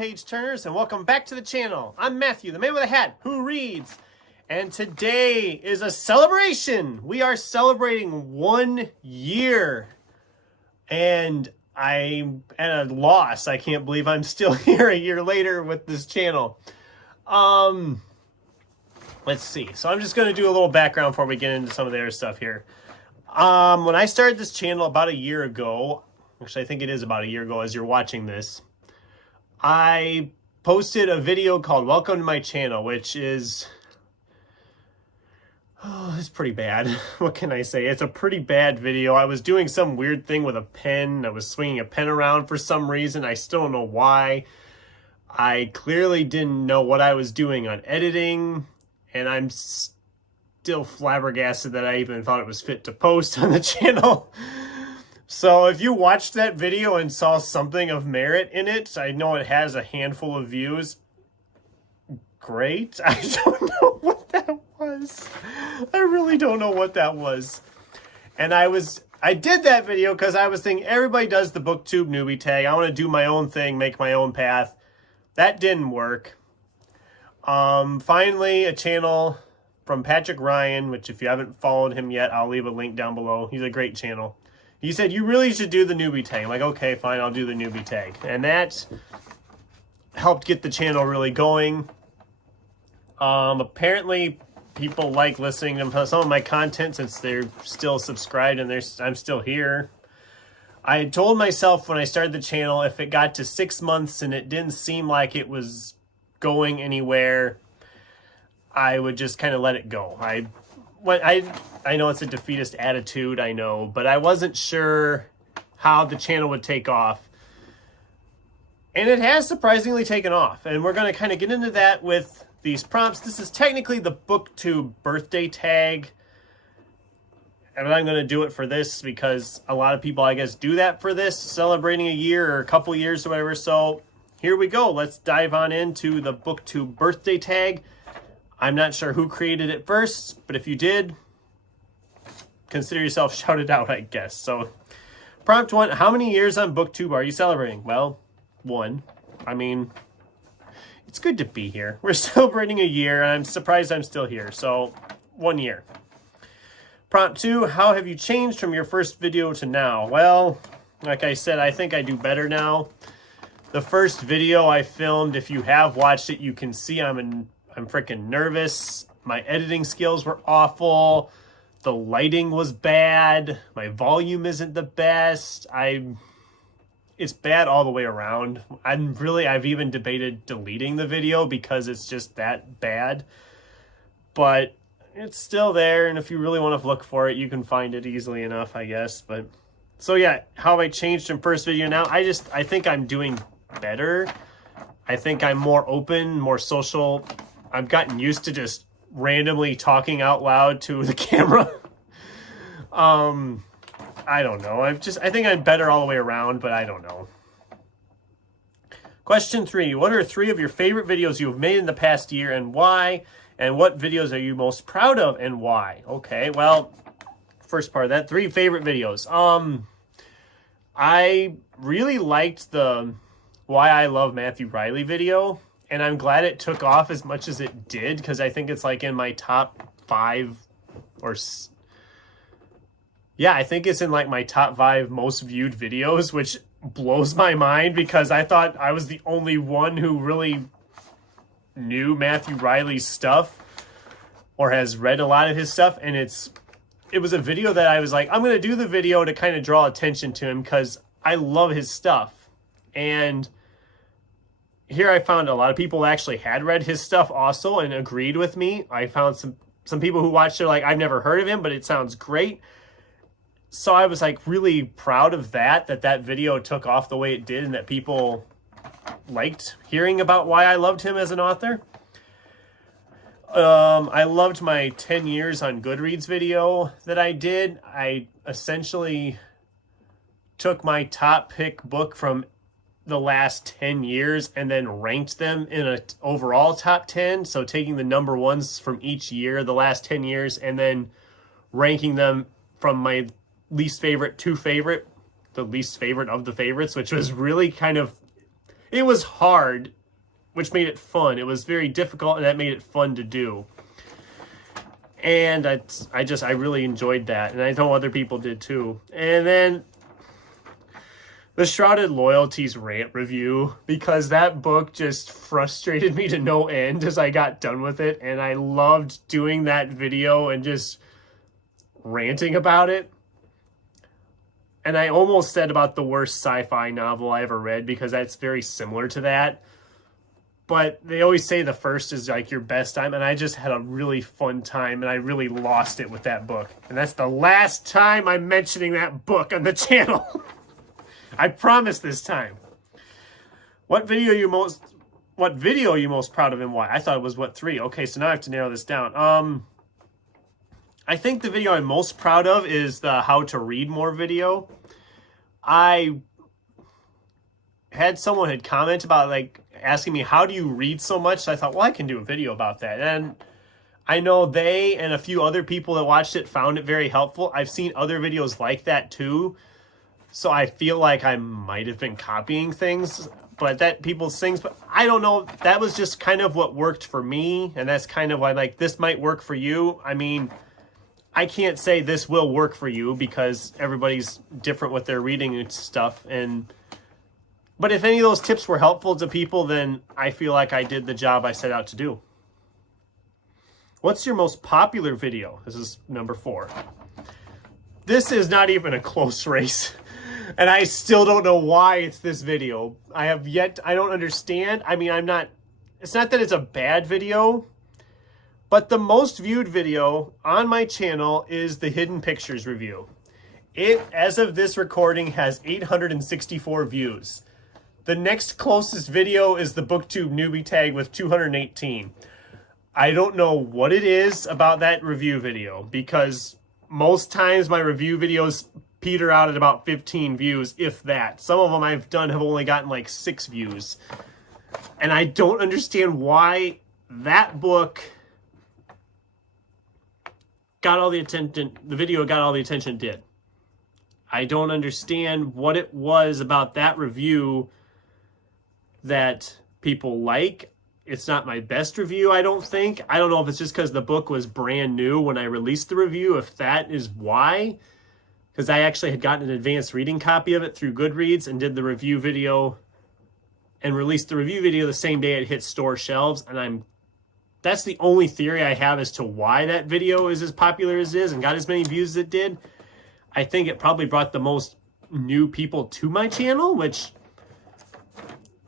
page turners, and welcome back to the channel. I'm Matthew, the man with a hat who reads, and today is a celebration. We are celebrating 1 year, and I'm at a loss. I can't believe I'm still here a year later with this channel. Let's see. So I'm just going to do a little background before we get into some of the other stuff here. When I started this channel about a year ago, actually I think it is about a year ago as you're watching this, I posted a video called Welcome to My Channel, which is, it's pretty bad. What can I say? It's a pretty bad video. I was doing some weird thing with a pen. I was swinging a pen around for some reason. I still don't know why. I clearly didn't know what I was doing on editing, and I'm still flabbergasted that I even thought it was fit to post on the channel. So if you watched that video and saw something of merit in it, I know it has a handful of views. Great. I don't know what that was. I really don't know what that was. And I did that video because I was thinking everybody does the Booktube newbie tag. I want to do my own thing, make my own path. That didn't work. Finally, a channel from Patrick Ryan, which if you haven't followed him yet, I'll leave a link down below. He's a great channel. He said, you really should do the newbie tag. I'm like, okay, fine, I'll do the newbie tag. And that helped get the channel really going. Apparently, people like listening to some of my content since they're still subscribed and I'm still here. I had told myself when I started the channel, if it got to 6 months and it didn't seem like it was going anywhere, I would just kind of let it go. I know it's a defeatist attitude, I know, but I wasn't sure how the channel would take off. And it has surprisingly taken off. And we're going to kind of get into that with these prompts. This is technically the Booktube birthday tag. And I'm going to do it for this because a lot of people, I guess, do that for this, celebrating a year or a couple years or whatever. So here we go. Let's dive on into the Booktube birthday tag. I'm not sure who created it first, but if you did, consider yourself shouted out, I guess. So, prompt 1, how many years on Booktube are you celebrating? Well, 1. I mean, it's good to be here. We're celebrating a year, and I'm surprised I'm still here. So, 1 year. Prompt 2, how have you changed from your first video to now? Well, like I said, I think I do better now. The first video I filmed, if you have watched it, you can see I'm freaking nervous. My editing skills were awful. The lighting was bad. My volume isn't the best. It's bad all the way around. I've even debated deleting the video because it's just that bad. But it's still there, and if you really want to look for it, you can find it easily enough, I guess. But so yeah, how have I changed from first video now? I think I'm doing better. I think I'm more open, more social. I've gotten used to just randomly talking out loud to the camera. I don't know. I think I'm better all the way around, but I don't know. Question 3. What are 3 of your favorite videos you have made in the past year and why? And what videos are you most proud of and why? Okay, well, first part of that, 3 favorite videos. I really liked the Why I Love Matthew Riley video. And I'm glad it took off as much as it did, because I think it's like in my top 5 or... Yeah, I think it's in like my top 5 most viewed videos, which blows my mind because I thought I was the only one who really knew Matthew Riley's stuff or has read a lot of his stuff. And it was a video that I was like, I'm going to do the video to kind of draw attention to him because I love his stuff. And here I found a lot of people actually had read his stuff also and agreed with me. I found some people who watched it like, I've never heard of him, but it sounds great. So I was like really proud of that video took off the way it did and that people liked hearing about why I loved him as an author. I loved my 10 years on Goodreads video that I did. I essentially took my top pick book from the last 10 years and then ranked them in an overall top 10. So taking the number ones from each year, the last 10 years, and then ranking them from my least favorite to favorite, the least favorite of the favorites, which was really kind of, it was hard, which made it fun. It was very difficult, and that made it fun to do. And I really enjoyed that, and I know other people did too. And then the Shrouded Loyalties rant review, because that book just frustrated me to no end as I got done with it, and I loved doing that video and just ranting about it. And I almost said about the worst sci-fi novel I ever read, because that's very similar to that. But they always say the first is like your best time, and I just had a really fun time, and I really lost it with that book. And that's the last time I'm mentioning that book on the channel. I promise this time. What video are you most proud of and why? I thought it was what, 3. Okay, so now I have to narrow this down. I think the video I'm most proud of is the how to read more video. I had someone had comment about like asking me, how do you read so much? So I thought, well, I can do a video about that. And I know they and a few other people that watched it found it very helpful. I've seen other videos like that too. So I feel like I might have been copying things, but I don't know. That was just kind of what worked for me. And that's kind of why, like, this might work for you. I mean, I can't say this will work for you because everybody's different with their reading and stuff. But if any of those tips were helpful to people, then I feel like I did the job I set out to do. What's your most popular video? This is number 4. This is not even a close race. And I still don't know why it's this video. I don't understand. I mean, it's not that it's a bad video, but the most viewed video on my channel is the Hidden Pictures review. It, as of this recording, has 864 views. The next closest video is the Booktube newbie tag with 218. I don't know what it is about that review video, because most times my review videos peter out at about 15 views, if that. Some of them I've done have only gotten like 6 views. And I don't understand why that book got all the attention, the video got all the attention it did. I don't understand what it was about that review that people like. It's not my best review, I don't think. I don't know if it's just because the book was brand new when I released the review, if that is why. Because I actually had gotten an advanced reading copy of it through Goodreads and did the review video and released the review video the same day it hit store shelves. And that's the only theory I have as to why that video is as popular as it is and got as many views as it did. I think it probably brought the most new people to my channel, which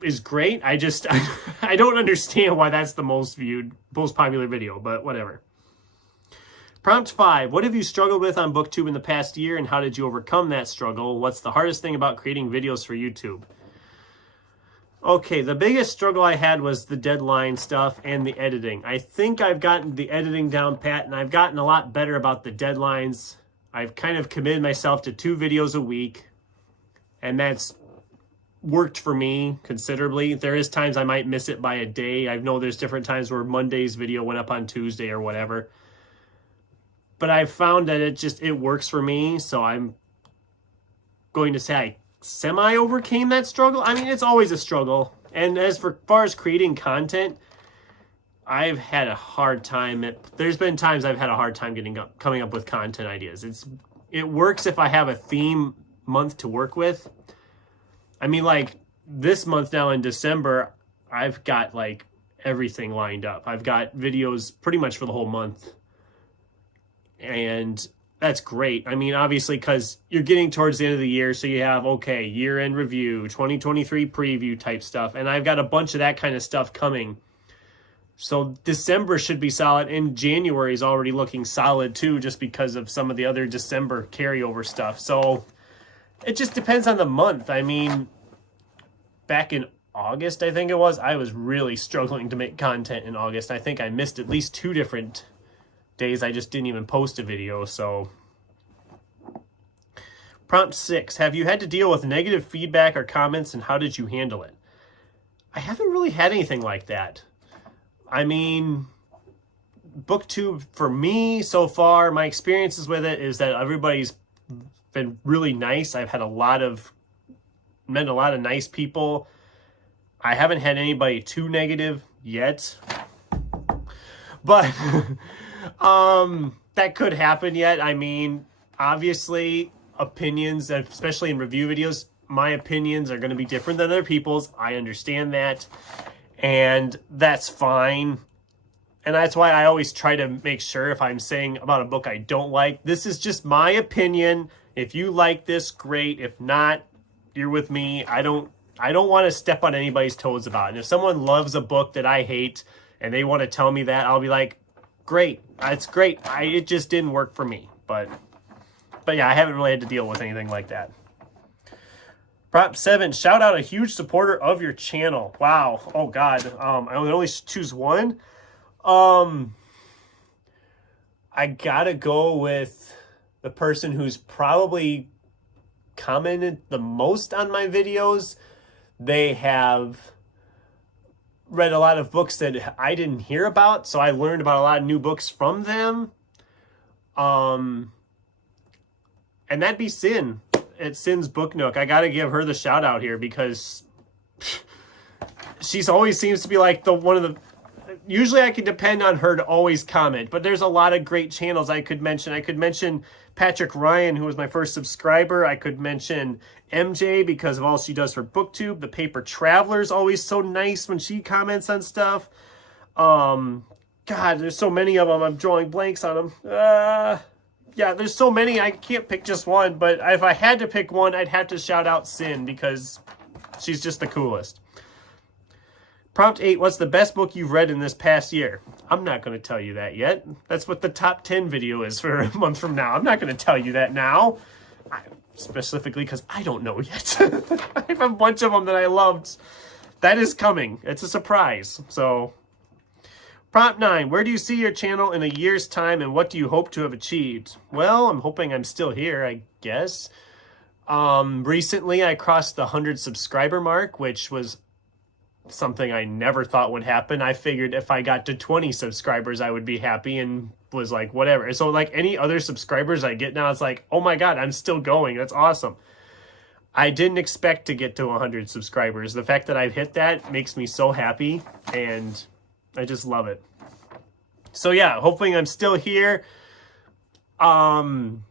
is great. I don't understand why that's the most viewed, most popular video, but whatever. Prompt 5. What have you struggled with on Booktube in the past year, and how did you overcome that struggle? What's the hardest thing about creating videos for YouTube? Okay, the biggest struggle I had was the deadline stuff and the editing. I think I've gotten the editing down pat, and I've gotten a lot better about the deadlines. I've kind of committed myself to 2 videos a week, and that's worked for me considerably. There is times I might miss it by a day. I know there's different times where Monday's video went up on Tuesday or whatever. But I've found that it works for me, so I'm going to say I semi-overcame that struggle. I mean, it's always a struggle. And as far as creating content, I've had a hard time. There's been times I've had a hard time coming up with content ideas. It works if I have a theme month to work with. I mean, like this month now in December, I've got like everything lined up. I've got videos pretty much for the whole month. And that's great. I mean, obviously, because you're getting towards the end of the year, so you have, okay, year-end review, 2023 preview type stuff, and I've got a bunch of that kind of stuff coming. So December should be solid, and January is already looking solid too, just because of some of the other December carryover stuff. So it just depends on the month. I mean, back in August, I think it was, I was really struggling to make content in August. I think I missed at least 2 different days I just didn't even post a video. So prompt 6, have you had to deal with negative feedback or comments, and how did you handle it? I haven't really had anything like that. I mean, Booktube for me so far, my experiences with it is that everybody's been really nice. I've had met a lot of nice people. I haven't had anybody too negative yet, but that could happen yet. I mean, obviously, opinions, especially in review videos, my opinions are going to be different than other people's. I understand that, and that's fine. And that's why I always try to make sure if I'm saying about a book I don't like, this is just my opinion. If you like this, great. If not, you're with me. I don't want to step on anybody's toes about it. And if someone loves a book that I hate and they want to tell me that, I'll be like, great. It's great. It just didn't work for me. But yeah, I haven't really had to deal with anything like that. Prop 7, shout out a huge supporter of your channel. Wow. Oh God. I would only choose one. I gotta go with the person who's probably commented the most on my videos. They have read a lot of books that I didn't hear about, so I learned about a lot of new books from them. And that'd be Sin at Sin's Book Nook. I gotta give her the shout out here because she's always seems to be like one of the. Usually I can depend on her to always comment, but there's a lot of great channels I could mention. I could mention Patrick Ryan, who was my first subscriber. I could mention MJ because of all she does for Booktube. The Paper Traveler's always so nice when she comments on stuff. God, there's so many of them. I'm drawing blanks on them. Yeah, there's so many. I can't pick just one, but if I had to pick one, I'd have to shout out Sin because she's just the coolest. Prompt 8, what's the best book you've read in this past year? I'm not going to tell you that yet. That's what the top 10 video is for a month from now. I'm not going to tell you that now. Specifically because I don't know yet. I have a bunch of them that I loved. That is coming. It's a surprise. So, prompt 9, where do you see your channel in a year's time and what do you hope to have achieved? Well, I'm hoping I'm still here, I guess. Recently, I crossed the 100 subscriber mark, which was something I never thought would happen. I figured if I got to 20 subscribers, I would be happy and was like, whatever. So like any other subscribers I get now, it's like, oh my God, I'm still going. That's awesome. I didn't expect to get to 100 subscribers. The fact that I've hit that makes me so happy and I just love it. So yeah, hoping I'm still here. We'll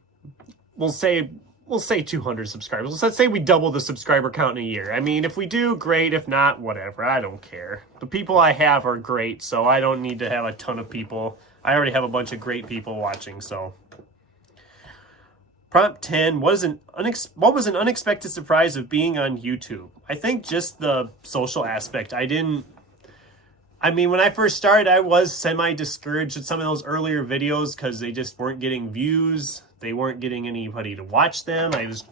say 200 subscribers. Let's say we double the subscriber count in a year. I mean, if we do, great. If not, whatever. I don't care. The people I have are great, so I don't need to have a ton of people. I already have a bunch of great people watching, so. Prompt 10, what was an unexpected surprise of being on YouTube? I think just the social aspect. I mean, when I first started, I was semi-discouraged with some of those earlier videos because they just weren't getting views. They weren't getting anybody to watch them. I was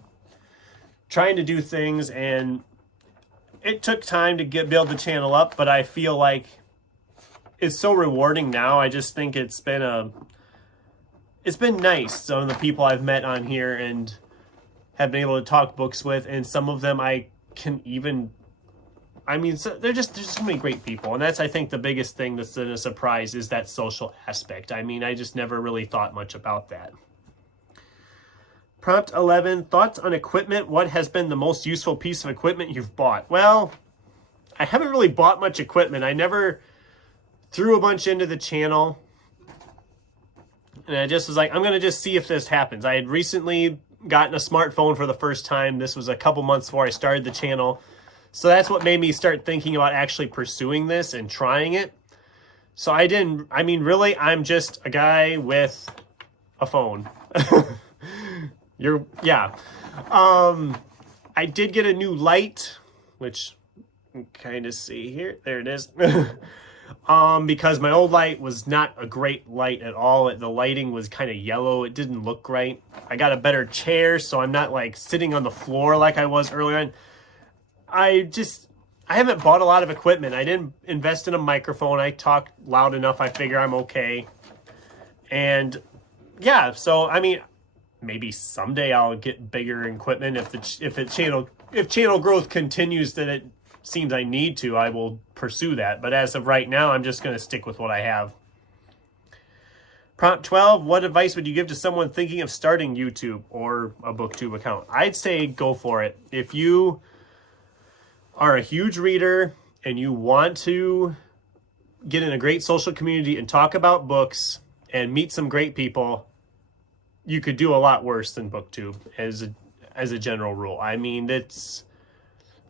trying to do things, and it took time to build the channel up, but I feel like it's so rewarding now. I just think it's been nice. Some of the people I've met on here and have been able to talk books with, and some of them I can even... I mean, there's so many great people, and that's, I think, the biggest thing that's been a surprise is that social aspect. I mean, I just never really thought much about that. Prompt 11, thoughts on equipment. What has been the most useful piece of equipment you've bought? Well, I haven't really bought much equipment. I never threw a bunch into the channel. And I just was like, I'm going to just see if this happens. I had recently gotten a smartphone for the first time. This was a couple months before I started the channel. So that's what made me start thinking about actually pursuing this and trying it. So I mean, really, I'm just a guy with a phone. Yeah. I did get a new light, which you can kind of see here. There it is. Because my old light was not a great light at all. The lighting was kind of yellow. It didn't look right. I got a better chair, so I'm not like sitting on the floor like I was earlier on. I haven't bought a lot of equipment. I didn't invest in a microphone. I talk loud enough. I figure I'm okay. And yeah, so I mean, maybe someday I'll get bigger equipment if channel growth continues that it seems I need to. I will pursue that. But as of right now, I'm just going to stick with what I have. Prompt 12, what advice would you give to someone thinking of starting YouTube or a Booktube account? I'd say go for it. If you are a huge reader and you want to get in a great social community and talk about books and meet some great people, you could do a lot worse than Booktube as a general rule. I mean,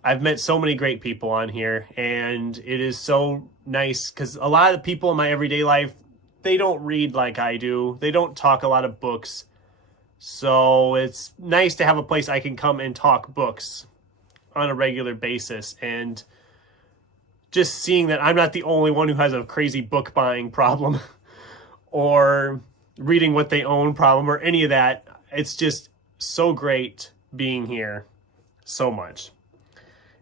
I've met so many great people on here, and it is so nice because a lot of the people in my everyday life, they don't read like I do. They don't talk a lot of books. So it's nice to have a place I can come and talk books on a regular basis, and just seeing that I'm not the only one who has a crazy book buying problem or reading what they own problem or any of that. It's just so great being here so much.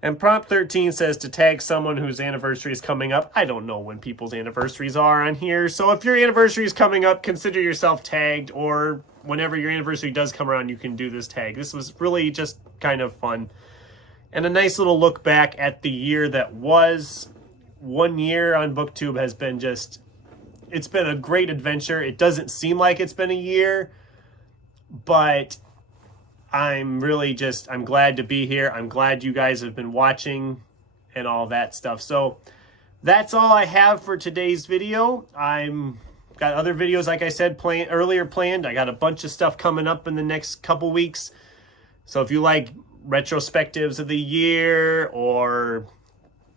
And prompt 13 says to tag someone whose anniversary is coming up. I don't know when people's anniversaries are on here. So if your anniversary is coming up, consider yourself tagged, or whenever your anniversary does come around, you can do this tag. This was really just kind of fun. And a nice little look back at the year that was. 1 year on Booktube has been just, it's been a great adventure. It doesn't seem like it's been a year, but I'm glad to be here. I'm glad you guys have been watching and all that stuff. So that's all I have for today's video. I'm got other videos, like I said, earlier planned. I got a bunch of stuff coming up in the next couple weeks. So if you like retrospectives of the year or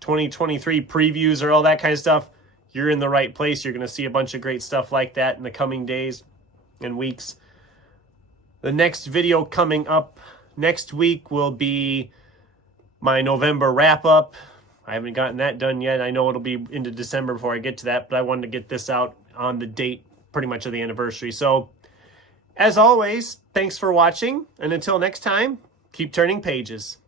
2023 previews or all that kind of stuff, you're in the right place. You're going to see a bunch of great stuff like that in the coming days and weeks. The next video coming up next week will be my November wrap-up. I haven't gotten that done yet. I know it'll be into December before I get to that, but I wanted to get this out on the date pretty much of the anniversary. So, as always, thanks for watching, and until next time, keep turning pages.